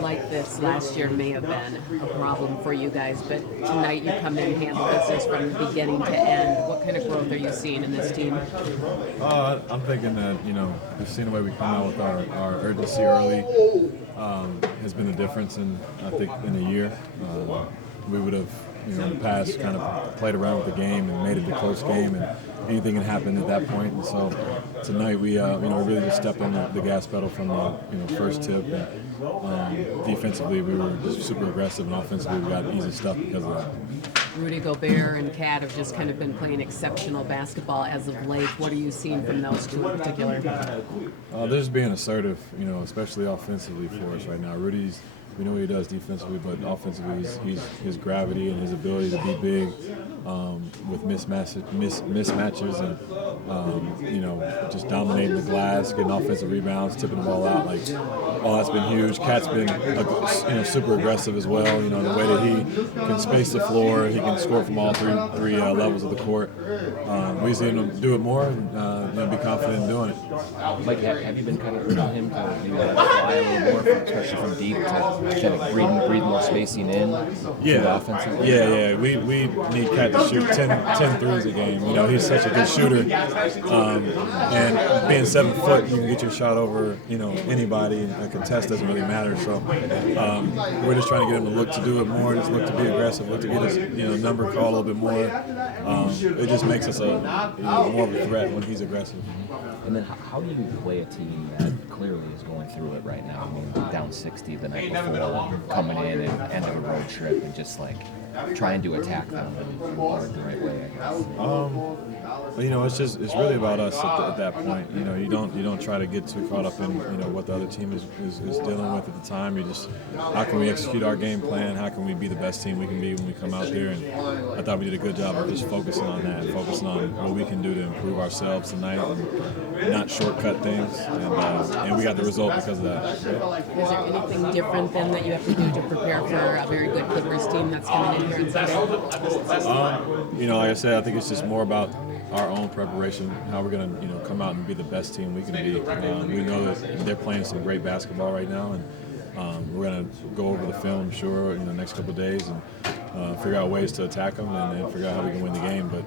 like this last year may have been a problem for you guys, but tonight you come in and handle business from beginning to end. What kind of growth are you seeing in this team? I'm thinking that, we've seen the way we come out with our urgency early has been the difference in a year. We would have, in the past, kind of played around with the game and made it a close game, and anything can happen at that point. And so tonight we really just stepped on the gas pedal from the first tip. And defensively, we were just super aggressive, and offensively, we got easy stuff because of that. Rudy, Gobert, and Cat have just kind of been playing exceptional basketball as of late. What are you seeing from those two in particular? They're just being assertive, especially offensively for us right now. Rudy's, we know what he does defensively, but offensively, his gravity and his ability to be big with mismatches and just dominating the glass, getting offensive rebounds, tipping the ball out. All that's been huge. Cat's been super aggressive as well. The way that he can space the floor, he can score from all three levels of the court. We see him do it more and be confident in doing it. Mike, have you been kind of urging him to fly a little more, especially from deep, to kind of breathe more spacing in to the offensive? Yeah. We need Cat to shoot 10 threes a game. He's such a good shooter. And being 7 foot, you can get your shot over, anybody. A contest doesn't really matter. So we're just trying to get him to look to do it more, just look to be aggressive, look to get his number called a little bit more. It just makes us more of a threat when he's aggressive. And then how do you play a team that clearly is going through it right now? I mean, down 60 the night before, coming in and end of a road trip, and just trying to attack them in the right way, I guess. It's really about us at that point. You don't try to get too caught up in what the other team is dealing with at the time. You just, how can we execute our game plan? How can we be the best team we can be when we come out there? And I thought we did a good job of just focusing on that, focusing on what we can do to improve ourselves tonight, and not shortcut things. And we got the result because of that. Is there anything different then that you have to do to prepare for a very good Clippers team that's coming in here on Sunday? Like I said, I think it's just more about our own preparation, how we're going to, come out and be the best team we can be. We know that they're playing some great basketball right now, and we're going to go over the film, I'm sure, in the next couple of days and figure out ways to attack them and figure out how we can win the game. But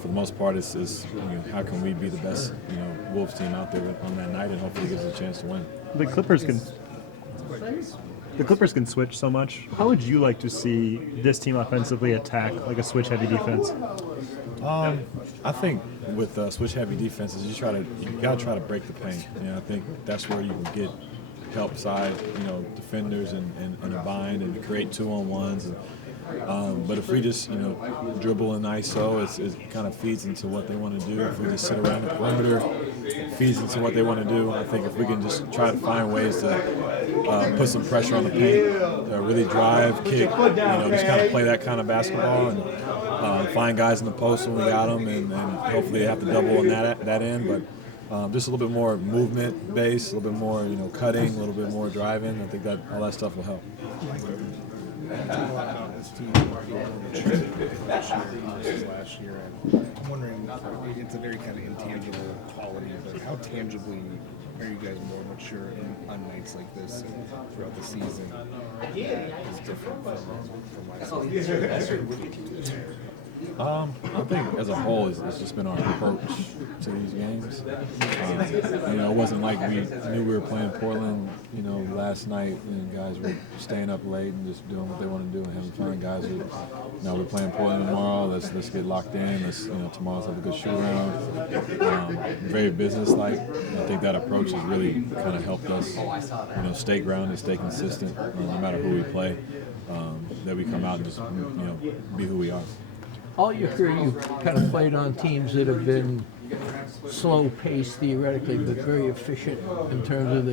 for the most part, it's how can we be the best, Wolves team out there on that night, and hopefully give us a chance to win. The Clippers can switch so much. How would you like to see this team offensively attack like a switch-heavy defense? I think with switch-heavy defenses, you got to try to break the paint. I think that's where you can get help side, defenders and a bind and create 2-on-1s. But if we just, dribble and ISO, it kind of feeds into what they want to do. If we just sit around the perimeter, it feeds into what they want to do. I think if we can just try to find ways to put some pressure on the paint, really drive, kick, just kind of play that kind of basketball and find guys in the post when we got them, and hopefully they have to double on that end. But just a little bit more movement based, a little bit more, cutting, a little bit more driving. I think that all that stuff will help. This team last year, and I'm wondering, it's a very kind of intangible quality, but how tangibly are you guys more mature on nights like this and throughout the season is different from last season? I think as a whole, it's just been our approach to these games. It wasn't like we knew we were playing Portland, last night, and guys were staying up late and just doing what they want to do and having fun. Guys were, we're playing Portland tomorrow. Let's get locked in. Let's, tomorrow's have a good shoot around. Very business-like. I think that approach has really kind of helped us, stay grounded, stay consistent, no matter who we play. That we come out and just, be who we are. All your career, you've kind of played on teams that have been slow-paced theoretically, but very efficient in terms of